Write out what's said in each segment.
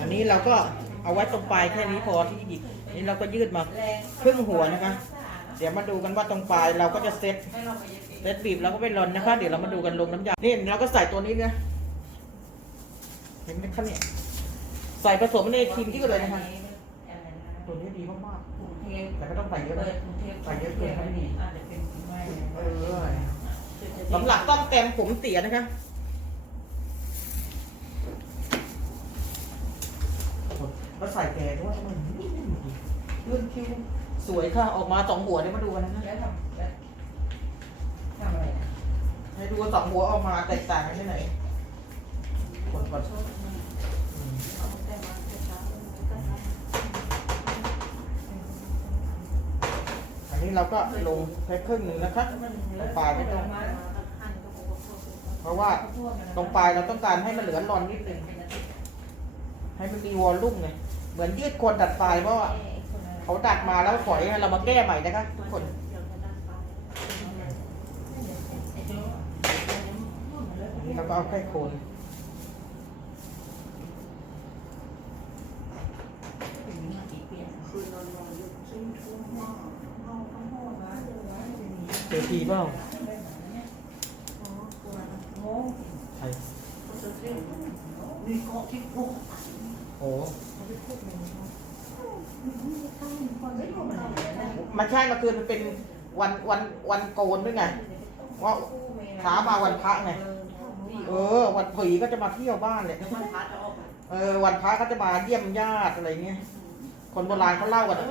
อันนี้เราก็เอาไว้ตรงปลายแค่นี้พอที่หยิบนี่เราก็ยืดมาครึ่งหัวนะคะ เดี๋ยวมาดูกันว่าตรงปลายเราก็จะเซ็ตเซ็ตบีบแล้วก็ไปรอนนะคะ เดี๋ยวเรามาดูกันลงน้ำยานี่เราก็ใส่ตัวนี้นี่ยเห็นไหมคะเนี่ยใส่ผสมในครีมยืดเลยนะคะตัวนี้ดีมากๆแต่ไม่ต้องใส่เยอะเลยใส่เยอะเกินไม่ดีเออสำหรับต้อมแต้มผมเสียนะคะ ก็ ใส่แกด้วยมันเลื่อนคิ้วสวยค่ะออกมาสองหัวเนี่ยมาดูกันนะคะทำแล้วอะไรนะให้ดูว่าสองหัวออกมาแตกต่างกันที่ไหนกดก่อนอืมอันนี้เราก็ลงแค่ครึ่งหนึ่งนะคะปลายไม่ต้อง เพราะว่าตรงปลายเราต้องการให้มันเหลือรอนนิดนึงให้มันมีวอลลุ่มไง เหมือนยืดโคนดัดปลายเพราะว่าเขาดัดมาแล้วฝอยให้เรามาแก้ใหม่นะคะทุกคนอันนี้เราก็เอาแค่โคนเจอทีเปล่าใค รมีเกาะที่พุกโอ้มันใช่เมื่อคืนมันเป็นวันวันวันโกนด้วยไงว่าขามาวันพระไงเออ วันผีก็จะมาเที่ยวบ้านเลยแล้วมันพัดออกไปเออ วันพระก็จะมาเยี่ยมญาติอะไรเงี้ยคนโบราณเขาเล่ากันอะ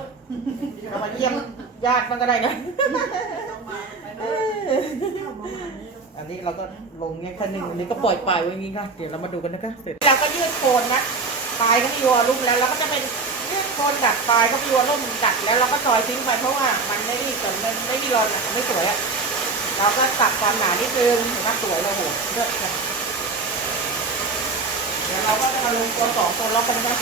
ก็มาเยี่ยมญาติมันก็ได้นะต้องมาไปเอออันนี้เราก็ลงเงี้ยแค่หนึ่งอันนี้ก็ปล่อยปลายไว้อย่างงี้ค่ะเดี๋ยวเรามาดูกันนะคะเสร็จเราก็ยืดโคนนะ ปลายก็มีวอลลุ่มแล้วเราก็จะเป็นยืดโคนดัดปลายก็มีวอลลุ่มดัดแล้วเราก็ซอยทิ้งไปเพราะว่ามันไม่มีส่วนมันไม่มีรอนอะไม่สวยอะเราก็ตัดความหนานิดนึงเห็นไหมสวยเลยโหเลิศค่ะเดี๋ยวเราก็จะมาลงตัวสองตัวล็อกกันนะ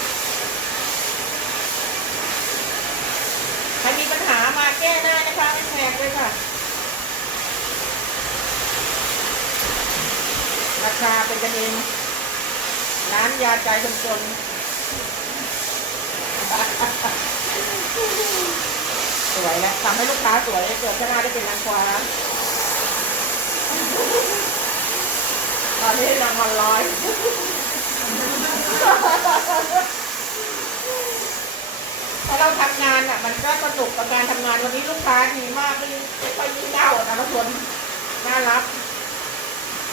ใครมีปัญหามาแก้ได้นะคะไม่แพงเลยค่ะราคาเป็นกันเอง ร้านยาใจคนจนสวยแล้วทำให้ลูกค้าสวยเกิดชาติได้เป็นนางฟ้าตอนนี้รางวัลร้อยพอเราทำงานอะ มันก็สนุกกับการทำงานวันนี้ลูกค้าดีมากไม่ไม่ค่อยยิ่งเง่าอะนะทุกคนน่ารัก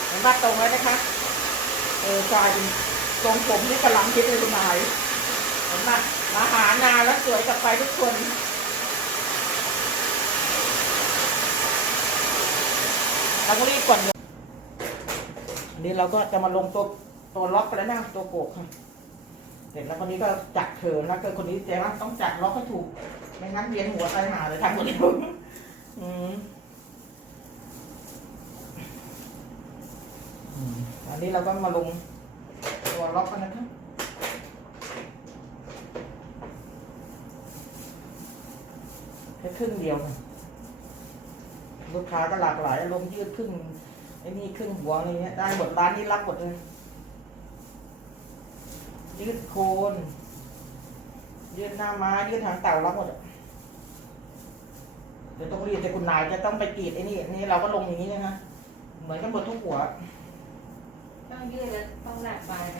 เห็นว่าตรงแล้วนะคะ เออกลาย ทรงผมที่กำลังคิดเลยคุณนายเห็นไหมาหานาแล้วสวยกลับไปทุกคนเราก็รีบก่อนเดี๋ยวอันนี้เราก็จะมาลงตัวตัวล็อกไปแล้วนะตัวโกกค่ะเสร็จแล้วคนนี้ก็จัดเขินแล้วกิดคนนี้แต่ว่าต้องจัดล็อกให้ถูก ไม่งั้นเวียนหัวใจหาเลยทำคนเดียวอืมอันนี้เราก็มาลง ตัวล็อกกันนะครับแค่ครึ่งเดียวนะลูกค้าก็หลากหลายอารมณ์ยืดครึ่งไอ้นี่ครึ่งหัวอะไรเงี้ยได้หมดร้านนี้รับหมดเลยยืดโคนยืดหน้าม้ายืดหางเต่ารับหมดเดี๋ยวต้องเรียนแต่คุณนายจะต้องไปกรีดไอ้นี่นนี่เราก็ลงอย่างนี้นะคะเหมือนกันหมดทุกหัว ต้องยืดแล้วต้องหนักปลายไหม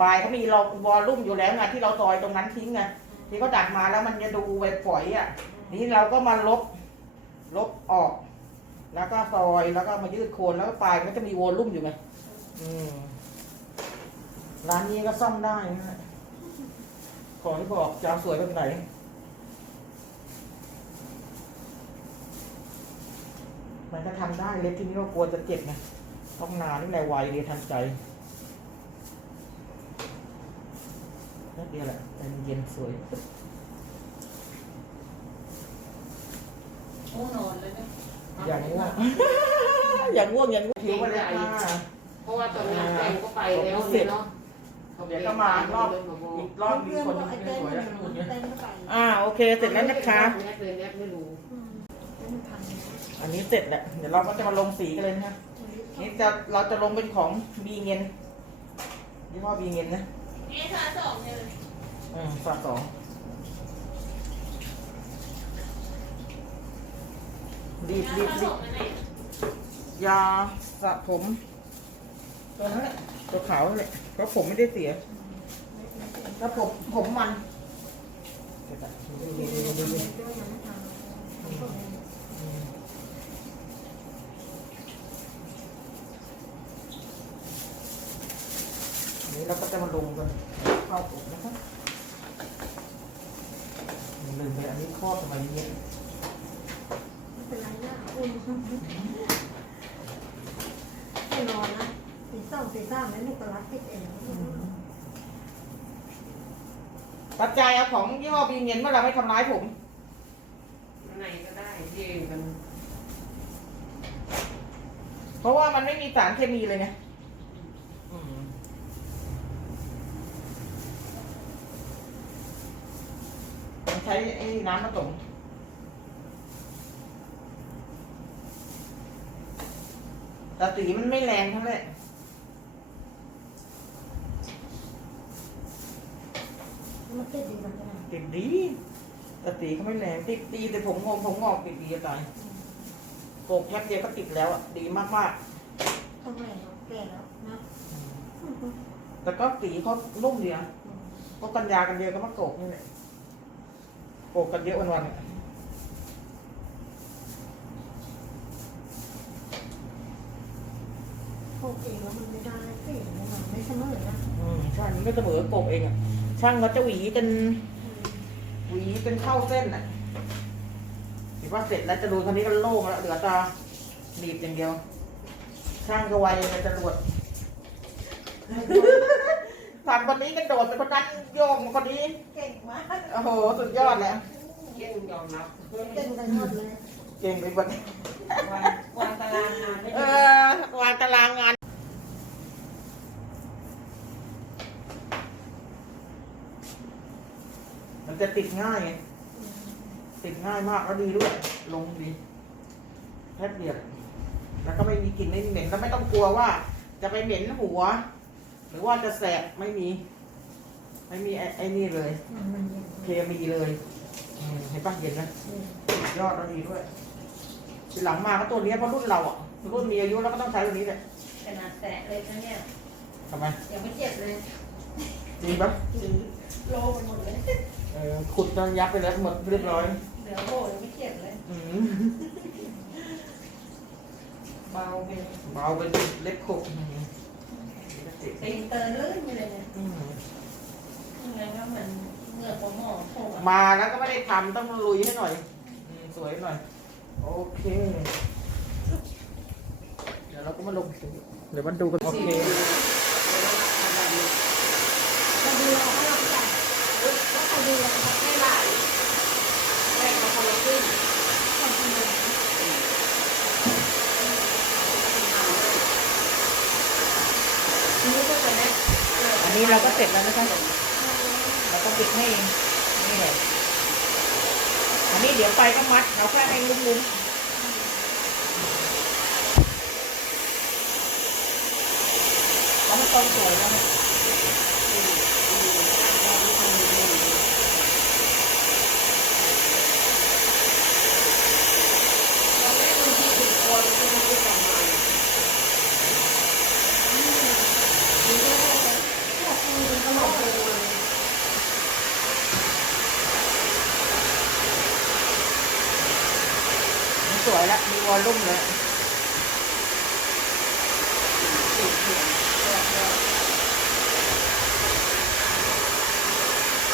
ปลายเขามีเราวอลลุ่มอยู่แล้วไงที่เราซอยตรงนั้นทิ้งไงที่เขาดัดมาแล้วมันจะดูไปฝอยอะ นี่เราก็มาลบลบออก แล้วก็ซอยแล้วก็มายืดโคนแล้วก็ปลายมันก็จะมีวอลลุ่มอยู่ไงอืมร้านนี้ก็ซ่อมได้นะฮะขอที่บอกจะเอาสวยแบบไหนมันก็ทำได้เล็บที่นี่เรากลัวจะเจ็บไง ต้องนานนี่แหละไวเดียวทันใจแป๊บเดียวแหละแต่มันเย็นสวยโอ้นอนเลยเนี่ยอย่างง่วงอย่างง่วงอย่างง่วงผิวไปเลยค่ะเพราะว่าตอนนั้นแฟนก็ไปแล้วเนี่ยเนาะเดี๋ยวก็มารอบอีกรอบมีคนที่สวยแล้วอ่าโอเคเสร็จแล้วนะคะแนบเลยแนบไม่รู้อันนี้เสร็จแล้วเดี๋ยวเราก็จะมาลงสีกันเลยนะคะ นี่จะเราจะลงเป็นของบีเงินยี่ห้อบีเงินนะนี่ค่ะสองเลยฝาสองรีบรีบรีบยาสระผมตัวนั้นแหละตัวขาวนั่นแหละเพราะผมไม่ได้เสียแล้วผมผมมัน นี้เราก็จะมาลงกันเข้าผมนะครับลืมไปอันนี้ครอบทำไมเยอะไม่เป็นไรนะอุ่นไม่นอนนะตีสองตีสามแล้วหนูก็รับติดเองปัจจัยเอาของยี่ห้อบีเงินเมื่อเราไม่ทำร้ายผมไหนก็ได้ที่มัน เพราะว่ามันไม่มีสารเคมีเลยไงอืม มันใช้ไอ้น้ำผสมแต่สีมันไม่แรงเท่าไหร่มันติดดีมันก็ได้ติดดีแต่สีเขาไม่แรงติดดีแต่ผมงอกผมงอกติดดีจะตายโกกแคปเดียวก็ติดแล้วอะดีมากต้องแรงเนาะแก่แล้วนะๆแต่ก็สีเขานุ่มดีนะเพราะกันยากันเยอะก็มาโกกนี่แหละ โกกกันเยอะวันๆอะโคกเองแล้วมันไม่ได้สิมันไม่เสมอนะอืมใช่มันไม่เสมอโกกเองอะ ช่างเขาจะหวีจนหวีจนเข้าเส้นอะคิดว่าเสร็จแล้วจะดูคันนี้ก็โล่งแล้วเหลือแตาหนีบอย่างเดียว ช่างก็ไวเลยจะรวด ทำคนนี้กระโดดไปคนนั้นโยกมาคนนี้ เก่งมากโอ้โห สุดยอดแล้วเก่งยอมรับเก่งกันหมดเลยเก่งไปหมดวางวางตารางงานไม่เอได้อวางตารางงาน มันจะติดง่ายไงติดง่ายมากแล้วดีด้วย ลงดีแค่เดียวแล้วก็ไม่มีกลิ่นไม่มีเหม็นแล้วไม่ต้องกลัวว่า จะไปเหม็นหัว หรือว่าจะแสบไม่มี ไม่มีไอ้ไอ้นี่เลยมันมันเย็นเคมีเลยอืมเห็นปะเห็นนะสุดยอดแล้วดีด้วยทีหลังมาก็ตัวเนี้ยเพราะรุ่นเราอะรุ่นมีอายุแล้วก็ต้องใช้ตัวนี้แหละขนาดแตะเลยนะเนี่ยทำไมยังไม่เจ็บเลยจริงปะโลไปหมดเลยเออขุดจนยับไปแล้วหมดเรียบร้อย เหลือโบยังไม่เจ็บเลยอืมเบาเป็นเบาเป็นเล็กขุก อืมตีนเตอเลื่อนไปเลยเนี่ยอืมยังไงก็เหมือนเหงื่อของหมอโผล่มาแล้วก็ไม่ได้ทำต้องลุยให้หน่อยอืมสวยหน่อย โอเค เดี๋ยวเราก็มาลงสีเดี๋ยวมาดูกันโอเคจะดูเราก็เราจัดแล้วใครดูเราไม่หลายแรกมาคนละครึ่ง คนคนเดียว นี่ก็จะได้ อั นี้เราก็เสร็จแล้วนะคะเราก็ปิดให้เองนี่เลยอันนี้เดี๋ยวไปก็มัดเราแค่ให้ลุ้มๆแล้วมันต้นสวยแล้วเนี่ย เราไม่ดูที่ถึงคนที่มันไม่ทำมา พวกคุณเป็นตลกเลย มันส วยแล้ว มีวอลลุ่มเลย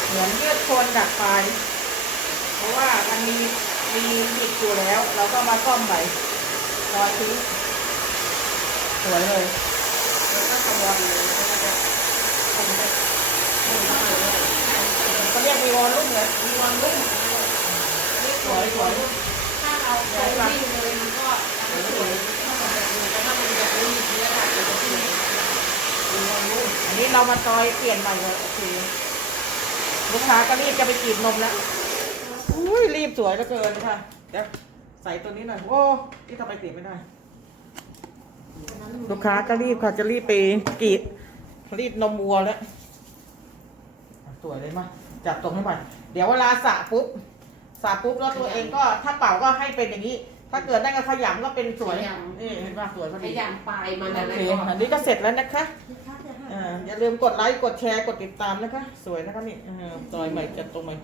เหมือนเลือดโคนดักปลายเพราะว่ามันมีมีติดอยู่แล้ว เราก็มาซ่อมใหม่รอทิ้งสวยเลยแล้วก็ตะวันเลยแล้วก็จะคงจะคงมาเลยก็เรียกมีวอลลุ่มเลยมีวันรุ่งสวยสวย เราใช้วิ่งเลยมันก็สวยถ้ามันแบบนี้แต่ถ้ามันแบบนี้มีระดับอยู่ที่มีวันอันนี้เรามาซอยเปลี่ยนใหม่เลยโอเคลูกค้าก็รีบจะไปกรีดนมแล้วอุ้ยรีบสวยเหลือเกินค่ะเดี๋ยวใส่ตัวนี้หน่อยโอ้ที่ทำไมเปลี่ยไม่ได้ ลูกค้าก็รีบค่ะจะรีบไปกรีดรีดนมวัวแล้วสวยเลยมาจับตรงให้มันเดี๋ยวเวลาสระปุ๊บ สระปุ๊บแล้วตัวเองก็ถ้าเป่าก็ให้เป็นอย่างนี้ ถ้าเกิดได้ก็ขยำก็เป็นสวยนี่เห็นป่ะสวยพอพดียายามปลายมันโอนะเคแล้วก็อันนี้ก็เสร็จแล้วนะคะที่คัดจะให้อ่าอย่าลืมกดไลค์กดแชร์กดติดตามนะคะ สวยนะคะนี่อ่าต่อยใหม่จัดตรงใหม่